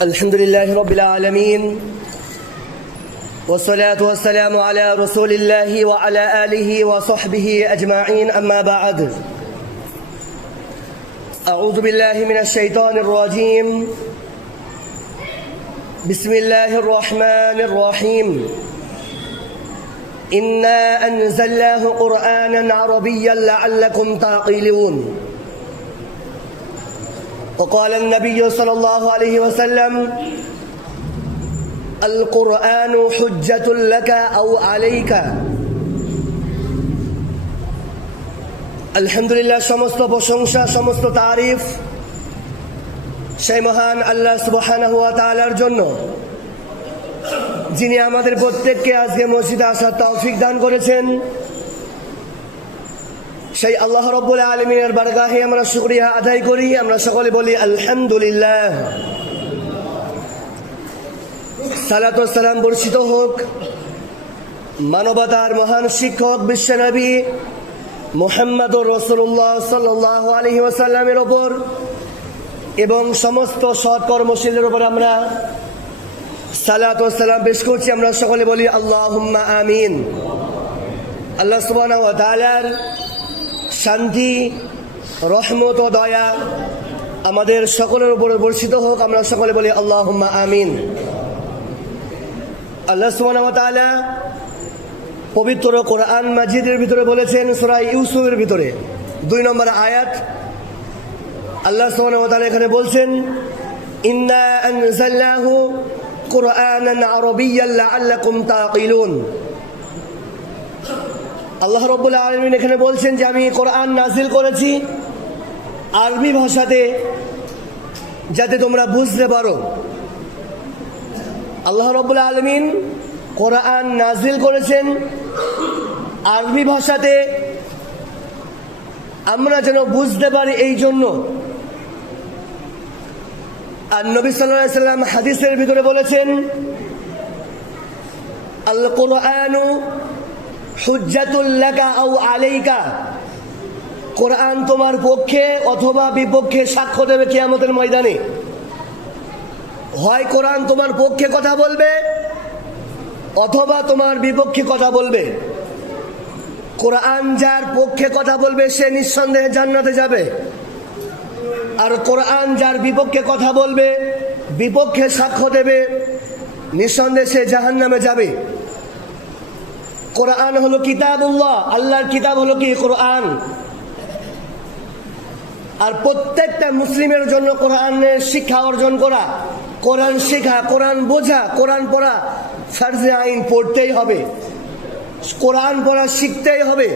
الحمد لله رب العالمين والصلاة والسلام على رسول الله وعلى آله وصحبه أجمعين أما بعد أعوذ بالله من الشيطان الرجيم بسم الله الرحمن الرحيم إنا أنزلناه قرآنا عربيا لعلكم تعقلون وقال النبي صلى الله عليه وسلم القرآن حجة لك أو عليك আলহামদুলিল্লাহ সমস্ত প্রশংসা সমস্ত তারিফ সেই মহান আল্লাহ সুবহানাহু ওয়া তাআলার জন্য যিনি আমাদের প্রত্যেককে আজকে মসজিদে আসার তৌফিক দান করেছেন। সেই আল্লাহ রাব্বুল আলামিনের বারগাহে আমরা শুকরিয়া আদায় করি। আমরা সকলে বলি আলহামদুলিল্লাহ। সালাত ও সালাম বর্ষিত হোক মানবতার মহান শিক্ষক বিশ্বনবী মুহাম্মদুর রাসূলুল্লাহ সাল্লাল্লাহু আলাইহি ওয়াসাল্লামের উপর এবং সমস্ত সৎ কর্মশীলের উপর আমরা সালাত ও সালাম পেশ করছি। আমরা সকলে বলি আল্লাহুম্মা আমিন। আল্লাহ সুবহানাহু ওয়া তাআলার শান্তি রহমত ও দয়া আমাদের সকলের উপর বর্ষিত হোক। আমরা সকলে বলি আল্লাহুম্মা আমিন। আল্লাহ সুবহানাহু ওয়া তাআলা পবিত্র কোরআন মাজিদের ভিতরে বলেছেন, সূরা ইউসুফের ভিতরে 2 নম্বর আয়াত, আল্লাহ সুবহানাহু ওয়া তাআলা এখানে বলছেন ইন্না আনজালনাহু কুরআনান আরাবিয়্যান লাআল্লাকুম তাকিলুন। আল্লাহ রাব্বুল আলামিন এখানে বলছেন যে আমি কোরআন নাজিল করেছি আরবি ভাষাতে যাতে তোমরা বুঝতে পারো। আল্লাহ রাব্বুল আলামিন কোরআন নাজিল করেছেন আরবি ভাষাতে আমরা যেন বুঝতে পারি এই জন্য। আর নবী সাল্লাল্লাহু আলাইহি সাল্লাম হাদিসের ভিতরে বলেছেন আল কুরআনু হুজ্জাতুল লাকা আও আলাইকা, কোরআন তোমার পক্ষে অথবা বিপক্ষে সাক্ষ্য দেবে কিয়ামতের ময়দানে। হয় কোরআন তোমার পক্ষে কথা বলবে অথবা তোমার বিপক্ষে কথা বলবে। কোরআন যার পক্ষে কথা বলবে সে নিঃসন্দেহে জান্নাতে যাবে, আর কোরআন যার বিপক্ষে কথা বলবে বিপক্ষে সাক্ষ্য দেবে নিঃসন্দেহে সে জাহান্নামে যাবে। কোরআন হলো কিতাবুল্লাহ, আল্লাহর কিতাব হলো কি কোরআন। আর প্রত্যেকটা মুসলিমের জন্য কোরআনের শিক্ষা অর্জন করা, কোরআন শেখা, কোরআন বোঝা, কোরআন পড়া ফরজে আইন, পড়তেই হবে। কোরআন পড়া শিখতেই হবে।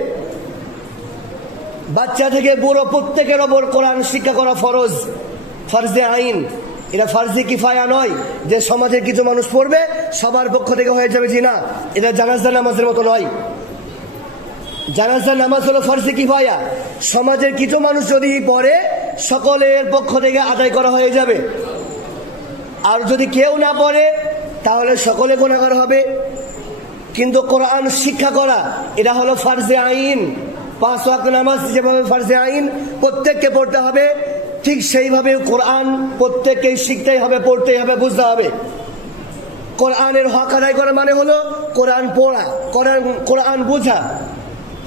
বাচ্চা থেকে বুড়ো প্রত্যেকের ওপর কোরআন শিক্ষা করা ফরজ, ফরজে আইন। এটা ফরজে কিফায়া নয় যে সমাজের কিছু মানুষ পড়বে সবার পক্ষ থেকে হয়ে যাবে, জি না, এটা জানাজা নামাজের মতো নয়। জানাজা নামাজ হলো ফরজে কিফায়া, সমাজের কিছু মানুষ যদি পড়ে সকলের পক্ষ থেকে আদায় করা হয়ে যাবে। আর যদি কেউ না পড়ে তাহলে সকলে গুনাহগার হবে। কিন্তু কোরআন শিক্ষা করা এটা হলো ফরজে আইন। 5 ওয়াক্ত নামাজ যেভাবে ফরজে আইন প্রত্যেককে পড়তে হবে, ঠিক সেইভাবে কোরআন প্রত্যেককেই শিখতেই হবে, পড়তেই হবে, বুঝতে হবে। কোরআনের হক আদায় করা মানে হলো কোরআন পড়া, কোরআন বোঝা।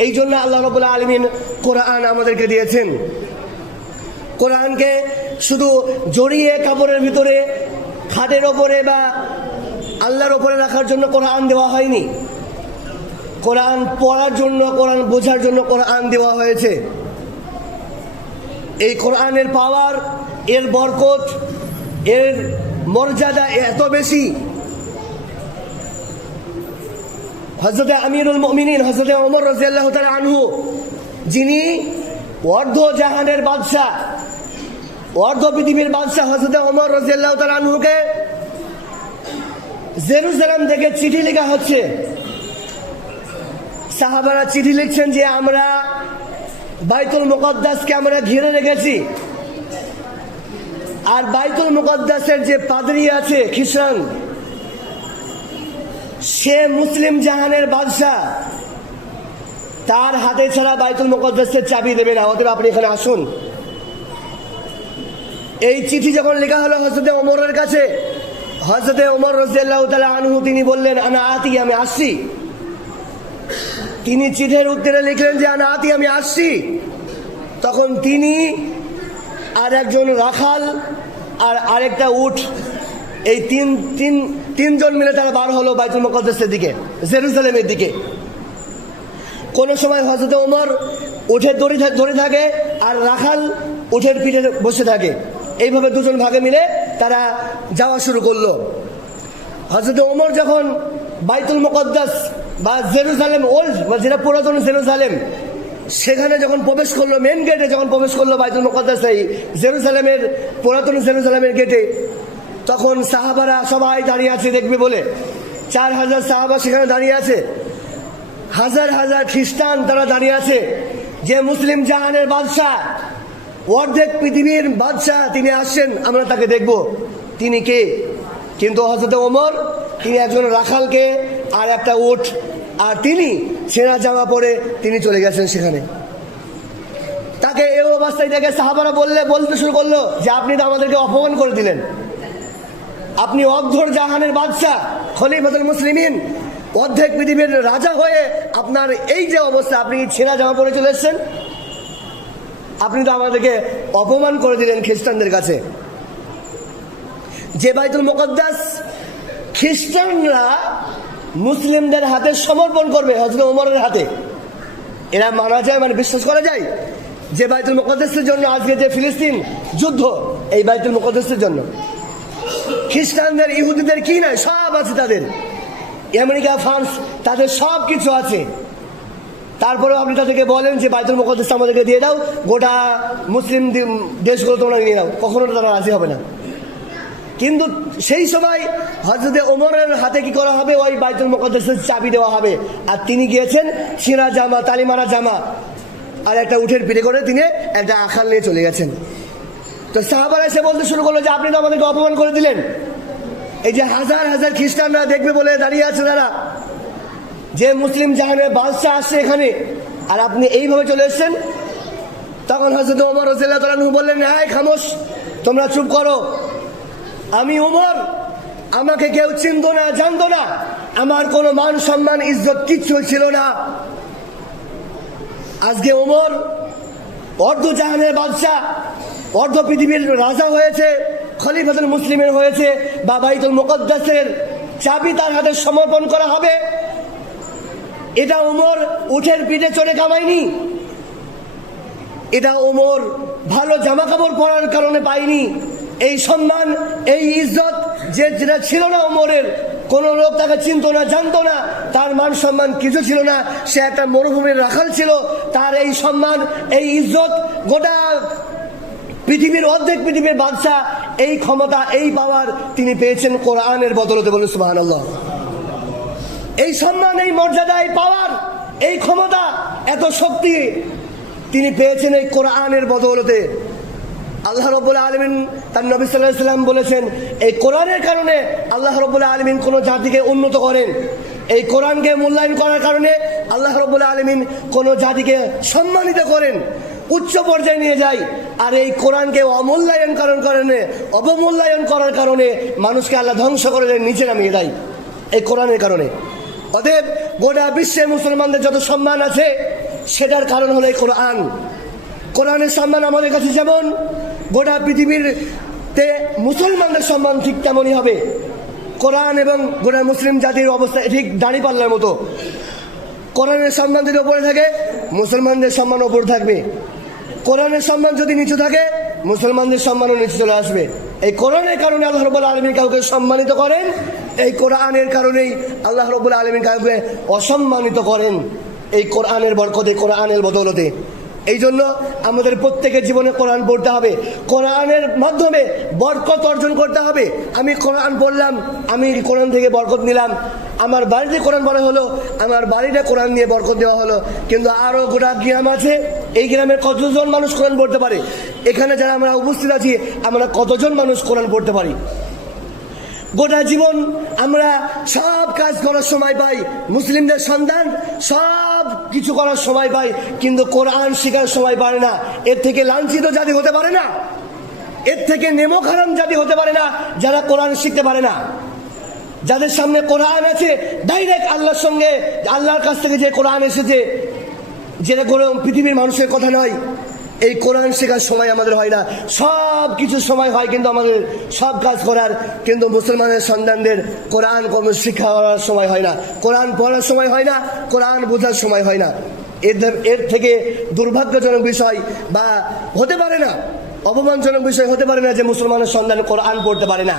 এই জন্য আল্লাহ রাব্বুল আলামিন কোরআন আমাদেরকে দিয়েছেন। কোরআনকে শুধু জড়িয়ে কাপড়ের ভিতরে খাটের ওপরে বা আল্লাহর ওপরে রাখার জন্য কোরআন দেওয়া হয়নি। কোরআন পড়ার জন্য, কোরআন বোঝার জন্য কোরআন দেওয়া হয়েছে। এই কোরআনের পাওয়ার, এর বরকত, এর মর্যাদা এত বেশি। হযরত আমিরুল মুমিনিন হযরত ওমর রাদিয়াল্লাহু তাআলা আনহু, যিনি অর্ধ জাহানের বাদশা, অর্ধ পৃথিবীর বাদশা, হযরত ওমর রাদিয়াল্লাহু তাআলা আনহুকে জেরুজালেম থেকে চিঠি লেখা হচ্ছে। সাহাবারা চিঠি লিখছেন যে আমরা বাইতুল মুকদ্দাসকে আমরা ঘিরে রেখেছি, আর বাইতুল মুকদ্দাসের যে পাদ্রী আছে খ্রিস্টান, সে মুসলিম জাহানের বাদশা, তার হাতে ছাড়া বাইতুল মুকদ্দাসের চাবি দেবে না। অতএব আপনি এখানে আসুন। এই চিঠি যখন লেখা হলো হযরতে ওমরের কাছে, হযরতে ওমর রাদিয়াল্লাহু তাআলা আনহু তিনি বললেন, আনা আতি, আমি আসছি। তিনি চিঠির উত্তরে লিখলেন যে আনা আতি, আমি আসছি। তখন তিনি আর একজন রাখাল আর আরেকটা উট, এই তিনজন মিলে তারা বার হলো বাইতুল মুকাদ্দাসের দিকে, জেরুজালেমের দিকে। কোন সময় হযরত ওমর উঠে ধরে থাকে আর রাখাল উঠের পিঠে বসে থাকে। এইভাবে দুজন ভাগে মিলে তারা যাওয়া শুরু করলো। হযরত ওমর যখন বাইতুল মুকাদ্দাস বা জেরুজালেম ওল্ড, যেটা পুরাতন জেরুজালেম, সেখানে যখন প্রবেশ করলো, মেন গেটে যখন প্রবেশ করলো বাইতুল মুকাদ্দাস, এই জেরুজালেমের পুরাতন জেরুজালেমের গেটে, তখন সাহাবারা সবাই দাঁড়িয়ে আছে দেখবে বলে। 4000 সাহাবা সেখানে দাঁড়িয়ে আছে, হাজার হাজার খ্রিস্টান তারা দাঁড়িয়ে আছে। যে মুসলিম জাহানের বাদশাহ, অর্ধেক পৃথিবীর বাদশাহ, তিনি আসছেন, আমরা তাকে দেখব, তিনি কে? কিন্তু হযরত ওমর তিনি একজন রাখালকে আর একটা উট আর তিনি ছেঁড়া জামা পরে তিনি চলে গেছেন সেখানে। তাকে এই অবস্থায় দেখে সাহাবারা বলতে শুরু করলো যে আপনি তো আমাদেরকে অপমান করে দিলেন, আপনি অর্ধর জাহানের বাদশাহ, খলিফাতুল মুসলিমিন, অর্ধেক পৃথিবীর রাজা হয়ে আপনার এই যে অবস্থা, আপনি ছেঁড়া জামা পরে চলে এসছেন, আপনি তো আমাদেরকে অপমান করে দিলেন খ্রিস্টানদের কাছে। যে বাইতুল মুকাদ্দাস খ্রিস্টানরা মুসলিমদের হাতে সমর্পণ করবে হযরত ওমরের হাতে, এরা মানা যায়, মানে বিশ্বাস করা যায় যে বাইতুল মুকাদ্দাসের জন্য আজকে যে ফিলিস্তিন যুদ্ধ, এই বাইতুল মুকাদ্দাসের জন্য। খ্রিস্টানদের, ইহুদিদের কি নাই, সব আছে তাদের, আমেরিকা, ফ্রান্স, তাদের সব কিছু আছে। তারপরেও আপনি তাদেরকে বলেন যে বাইতুল মুকাদ্দাস আমাদেরকে দিয়ে দাও, গোটা মুসলিম দেশগুলো তোমরা নিয়ে নাও, কখনো তারা রাজি হবে না। কিন্তু সেই সময় হযরতে ওমরের হাতে কি করা হবে? ওই বাইতুল মুকাদ্দাসের চাবি দেওয়া হবে। আর তিনি গিয়েছেন ছিঁড়া জামা, তালিমারা জামা আর একটা উঠের পিঠে করে তিনি একটা আখাল নিয়ে চলে গেছেন। তো সাহাবারা এসে বলতে শুরু করলো যে আপনি তো আমাদেরকে অপমান করে দিলেন। এই যে হাজার হাজার খ্রিস্টানরা দেখবে বলে দাঁড়িয়ে আছে তারা, যে মুসলিম জাহানের বাদশাহ আসছে এখানে, আর আপনি এইভাবে চলে এসেছেন। তখন হযরত ওমর রাদিয়াল্লাহু তাআলা আনহু বললেন, হ্যাঁ খামোশ, তোমরা চুপ করো। আমি ওমর, আমাকে কেউ চিনতো না, জানতো না, আমার কোনো মান সম্মান ইজ্জত কিচ্ছু ছিল না। আজকে ওমর অর্ধ জাহানের বাদশাহ, অর্ধ পৃথিবীর রাজা হয়েছে, খলিফাতুল মুসলিমের হয়েছে, বা বাইতুল মুকাদ্দাসের চাবি তার হাতে সমর্পণ করা হবে। এটা ওমর উঠের পিঠে চড়ে কামায়নি, এটা ওমর ভালো জামা কাপড় পরার কারণে পায়নি। এই সম্মান, এই ইজ্জত যেটা ছিল না ওমরের, কোন লোক তাকে চিনতো না, জানতো না, তার মান সম্মান কিছু ছিল না, সে একটা মরুভূমির রাখাল ছিল। তার এই সম্মান, এই ইজ্জত, গোটা পৃথিবীর অর্ধেক পৃথিবীর বাদশাহ, এই ক্ষমতা, এই পাওয়ার তিনি পেয়েছেন কোরআনের বদলতে। বলুন সুবহানাল্লাহ। এই সম্মান, এই মর্যাদা, এই পাওয়ার, এই ক্ষমতা, এত শক্তি তিনি পেয়েছেন এই কোরআনের বদৌলতে। আল্লাহ রাব্বুল আলামিন তার নবী সাল্লাল্লাহু আলাইহি ওয়াসাল্লাম বলেছেন, এই কোরআনের কারণে আল্লাহ রাব্বুল আলামিন কোন জাতিকে উন্নত করেন। এই কোরআনকে মূল্যায়ন করার কারণে আল্লাহ রাব্বুল আলামিন কোন জাতিকে সম্মানিত করেন, উচ্চ পর্যায়ে নিয়ে যায়। আর এই কোরআনকে অমূল্যায়ন করার কারণে, অবমূল্যায়ন করার কারণে মানুষকে আল্লাহ ধ্বংস করে নিচে নামিয়ে দেয় এই কোরআনের কারণে। অতএব গোটা বিশ্বে মুসলমানদের যত সম্মান আছে, সেটার কারণ হলো এই কোরআন। কোরআনের সম্মান আমাদের কাছে যেমন, গোটা পৃথিবীতে মুসলমানদের সম্মান ঠিক তেমনই হবে। কোরআন এবং গোটা মুসলিম জাতির অবস্থা ঠিক দাঁড়িপাল্লার মতো। কোরআনের সম্মান যদি ওপরে থাকে, মুসলমানদের সম্মান ওপর থাকবে। কোরআনের সম্মান যদি নিচু থাকে, মুসলমানদের সম্মানও নিচে চলে আসবে। এই কোরআনের কারণে আল্লাহ রাব্বুল আলামিন কাউকে সম্মানিত করেন, এই কোরআনের কারণেই আল্লাহ রাব্বুল আলামিন কাউকে অসম্মানিত করেন। এই কোরআনের বরকতে, কোরআনের বদৌলতে। এই জন্য আমাদের প্রত্যেকের জীবনে কোরআন পড়তে হবে, কোরআনের মাধ্যমে বরকত অর্জন করতে হবে। আমি কোরআন পড়লাম, আমি কোরআন থেকে বরকত নিলাম, আমার বাড়িতে কোরআন পড়া হলো, আমার বাড়িতে কোরআন নিয়ে বরকত দেওয়া হলো। কিন্তু আরও গোটা গ্রাম আছে, এই গ্রামের কতজন মানুষ কোরআন পড়তে পারে? এখানে যারা আমরা উপস্থিত আছি, আমরা কতজন মানুষ কোরআন পড়তে পারি? গোটা জীবন আমরা সব কাজ করার সময় পাই, মুসলিমদের সন্তান সব কিছু করার সময় পাই, কিন্তু কোরআন শেখার সময় পারে না। এর থেকে লাঞ্ছিত জাতি হতে পারে না, এর থেকে নেমক হারাম জাতি হতে পারে না যারা কোরআন শিখতে পারে না, যাদের সামনে কোরআন আছে ডাইরেক্ট আল্লাহর সঙ্গে, আল্লাহর কাছ থেকে যে কোরআন এসেছে, যেটা কোনো পৃথিবীর মানুষের কথা নয়। এই কোরআন শেখার সময় আমাদের হয় না, সব কিছু সময় হয় কিন্তু আমাদের সব কাজ করার, কিন্তু মুসলমানের সন্তানদের কোরআন কোনো শিক্ষা করার সময় হয় না, কোরআন পড়ার সময় হয় না, কোরআন বোঝার সময় হয় না। এর থেকে দুর্ভাগ্যজনক বিষয় বা হতে পারে না, অপমানজনক বিষয় হতে পারে না যে মুসলমানের সন্তান কোরআন পড়তে পারে না।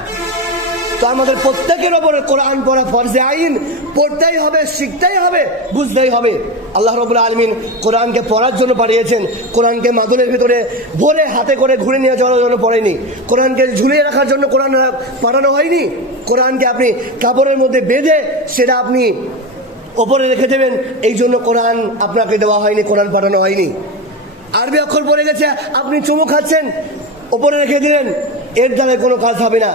তো আমাদের প্রত্যেকের ওপরে কোরআন পড়া ফরজে আইন, পড়তেই হবে, শিখতেই হবে, বুঝতেই হবে। আল্লাহ রাব্বুল আলামিন কোরআনকে পড়ার জন্য পাঠিয়েছেন, কোরআনকে মাদুরের ভিতরে ভরে হাতে করে ঘুরে নিয়ে যাওয়ার জন্য পড়েনি, কোরআনকে ঝুলিয়ে রাখার জন্য কোরআন পাঠানো হয়নি, কোরআনকে আপনি কাপড়ের মধ্যে বেঁধে সেটা আপনি ওপরে রেখে দেবেন এই জন্য কোরআন আপনাকে দেওয়া হয়নি, কোরআন পাঠানো হয়নি। আরবি অক্ষর পড়ে গেছে, আপনি চুমু খাচ্ছেন, ওপরে রেখে দিলেন, এর দ্বারা কোনো কাজ হবে না।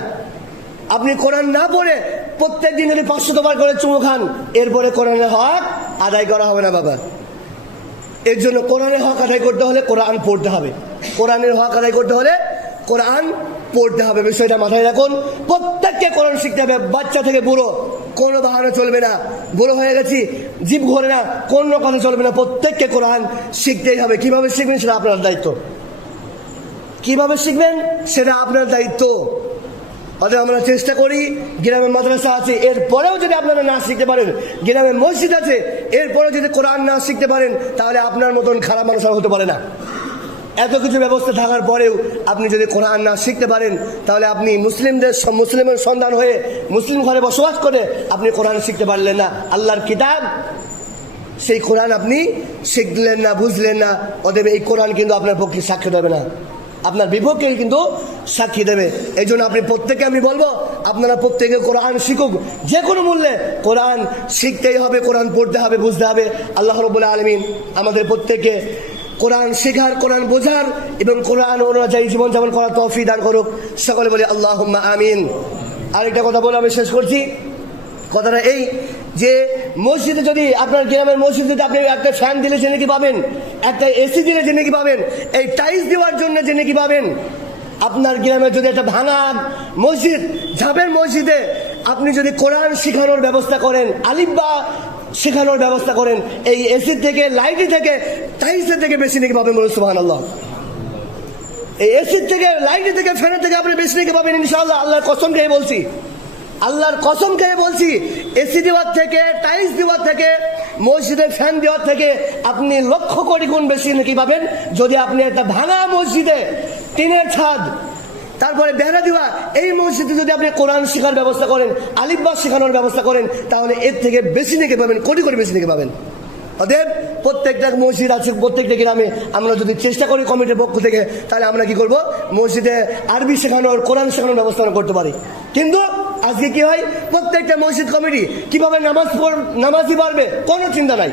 আপনি কোরআন না পড়ে প্রত্যেক দিন যদি 500 বার করে চুমু খান, এরপরে কোরআনের হক আদায় করা হবে না বাবা। এর জন্য কোরআনের হক আদায় করতে হলে কোরআন পড়তে হবে, কোরআনের হক আদায় করতে হলে কোরআন পড়তে হবে। বিষয়টা মাথায় রাখুন, প্রত্যেককে কোরআন শিখতে হবে, বাচ্চা থেকে বুড়ো, কোনো বাহানা চলবে না। বুড়ো হয়ে গেছি, জিভ ঘোরে না, কোনো কথা চলবে না, প্রত্যেককে কোরআন শিখতেই হবে। কিভাবে শিখবেন সেটা আপনার দায়িত্ব, কিভাবে শিখবেন সেটা আপনার দায়িত্ব। অতএব আমরা চেষ্টা করি, গ্রামে মাদ্রাসা আছে, এরপরেও যদি আপনারা না শিখতে পারেন, গ্রামে মসজিদ আছে, এরপরেও যদি কোরআন না শিখতে পারেন, তাহলে আপনার মতন খারাপ মানুষ আর হতে পারে না। এত কিছু ব্যবস্থা থাকার পরেও আপনি যদি কোরআন না শিখতে পারেন, তাহলে আপনি মুসলিমের সন্তান হয়ে মুসলিম ঘরে বসবাস করে আপনি কোরআন শিখতে পারলেন না। আল্লাহর কিতাব, সেই কোরআন আপনি শিখলেন না, বুঝলেন না। অতএব এই কোরআন কিন্তু আপনার পক্ষে সাক্ষ্য দেবে না, আপনার বিপক্ষে কিন্তু সাক্ষী দেবে। এই জন্য আপনি প্রত্যেকে, আমি বলবো আপনারা প্রত্যেকে কোরআন শিখুক, যে কোনো মূল্যে কোরআন শিখতেই হবে, কোরআন পড়তে হবে, বুঝতে হবে। আল্লাহ রাব্বুল আলামিন আমাদের প্রত্যেকে কোরআন শেখার, কোরআন বোঝার এবং কোরআন অনুযায়ী জীবনযাপন করার তৌফিক দান করুক। সকলে বলি আল্লাহুম্মা আমিন। আরেকটা কথা বলে আমি শেষ করছি। কথাটা এই যে মসজিদে যদি আপনার গ্রামের মসজিদে আপনি একটা ফ্যান দিলে যে নাকি পাবেন, একটা এসি দিলে যে নাকি পাবেন, এই টাইলস দেওয়ার জন্য যে নাকি পাবেন, আপনার গ্রামে যদি একটা ভাঙা মসজিদ, ঝাঁপের মসজিদে আপনি যদি কোরআন শেখানোর ব্যবস্থা করেন, আলিফবা শেখানোর ব্যবস্থা করেন, এই এসি থেকে, লাইটি থেকে, টাইলসের থেকে বেশি নাকি পাবেন। বলুন সুবহানাল্লাহ। এই এসি থেকে, লাইটি থেকে, ফ্যানের থেকে আপনি বেশি নাকি পাবেন ইনশাআল্লাহ। আল্লাহর কসম খেয়ে বলছি, আল্লাহর কসম খেয়ে বলছি, এসি দেওয়ার থেকে, টাইলস দেওয়ার থেকে, মসজিদের ফ্যান দেওয়ার থেকে আপনি লক্ষ কোটি গুণ বেশি নাকি পাবেন যদি আপনি একটা ভাঙা মসজিদে, টিনের ছাদ, তারপরে বেড়া দেওয়া এই মসজিদে যদি আপনি কোরআন শেখার ব্যবস্থা করেন, আলিফবা শেখানোর ব্যবস্থা করেন, তাহলে এর থেকে বেশি নাকি পাবেন, কোটি কোটি বেশি নাকি পাবেন। অতএব প্রত্যেকটা মসজিদ আছে, প্রত্যেকটা গ্রামে আমরা যদি চেষ্টা করি কমিটির পক্ষ থেকে, তাহলে আমরা কি করব, মসজিদে আরবি শেখানোর, কোরআন শেখানোর ব্যবস্থা করতে পারি। কিন্তু আজকে কি হয়, প্রত্যেকটা মসজিদ কমিটি কিভাবে নামাজি বাড়বে কোনো চিন্তা নাই,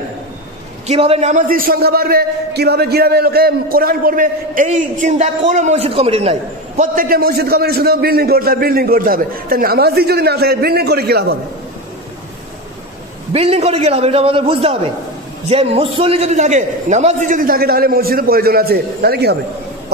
কিভাবে নামাজির সংখ্যা বাড়বে, কিভাবে গ্রামে লোকে কোরআন পড়বে, এই চিন্তা কোনো মসজিদ কমিটির নাই। প্রত্যেকটা মসজিদ কমিটি শুধু বিল্ডিং করতে হবে, বিল্ডিং করতে হবে। তাই নামাজি যদি না থাকে, বিল্ডিং করে কি লাভ হবে, বিল্ডিং করে কি লাভ হবে, এটা আমাদের বুঝতে হবে। যে মুসল্লি যদি থাকে, নামাজি যদি থাকে, তাহলে মসজিদের প্রয়োজন আছে, তাহলে কি হবে।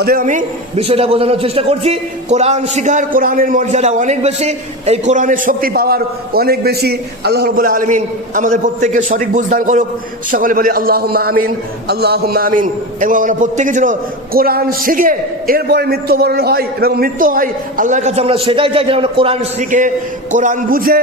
অতএব আমি বিষয়টা বোঝানোর চেষ্টা করছি, কোরআন শিখার, কোরআনের মর্যাদা অনেক বেশি, এই কোরআনের শক্তি পাওয়ার অনেক বেশি। আল্লাহ রাব্বুল আলামিন আমাদের প্রত্যেককে সঠিক বুঝ দান করুক। সকলে বলি আল্লাহুম্মা আমিন, আল্লাহুম্মা আমিন। এবং আমরা প্রত্যেকে যেন কোরআন শিখে এরপরে মৃত্যুবরণ হয় এবং মৃত্যু হয়, আল্লাহর কাছে আমরা সেটাই চাই, যেন আমরা কোরআন শিখে, কোরআন বুঝে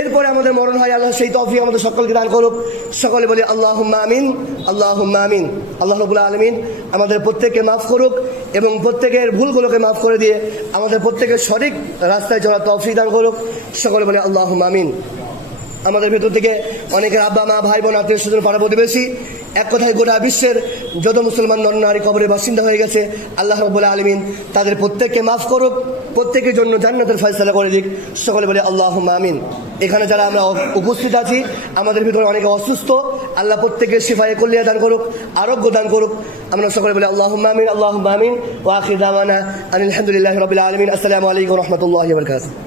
এরপরে আমাদের মরণ হয়। আল্লাহ সেই তৌফিক আমাদের সকলকে দান করুক। সকলে বলি আল্লাহুম্মা আমিন, আল্লাহুম্মা আমিন। আল্লাহ রাব্বুল আলামিন আমাদের প্রত্যেককে মাফ করুক এবং প্রত্যেকের ভুলগুলোকে মাফ করে দিয়ে আমাদের প্রত্যেকের সঠিক রাস্তায় চলার তৌফিক দান করুক। সকলে বলি আল্লাহুম্মা আমিন। আমাদের ভেতর থেকে অনেকের আব্বা মা, ভাই বোন, আত্মীয় স্বজন, পাড়া প্রতিবেশী, এক কথায় গোটা বিশ্বের যত মুসলমান নর নারী কবরের বাসিন্দা হয়ে গেছে, আল্লাহ রাব্বুল আলামিন তাদের প্রত্যেককে মাফ করুক, প্রত্যেকের জন্য জান্নাতের ফয়সালা করে দিক। সকলে বলে আল্লাহুম্মা আমিন। এখানে যারা আমরা উপস্থিত আছি, আমাদের ভিতরে অনেকে অসুস্থ, আল্লাহ প্রত্যেকের শিফায়ে কুল্লিয়া দান করুক, আরোগ্য দান করুক। আমরা সকলে বলে আল্লাহুম্মা আমিন, আল্লাহুম্মা আমিন। ওয়া আখির দাওয়ানা আনিল হামদুলিল্লাহি রাব্বিল আলামিন। আসসালামু আলাইকুম ওয়া রাহমাতুল্লাহি ওয়া বারাকাতুহু।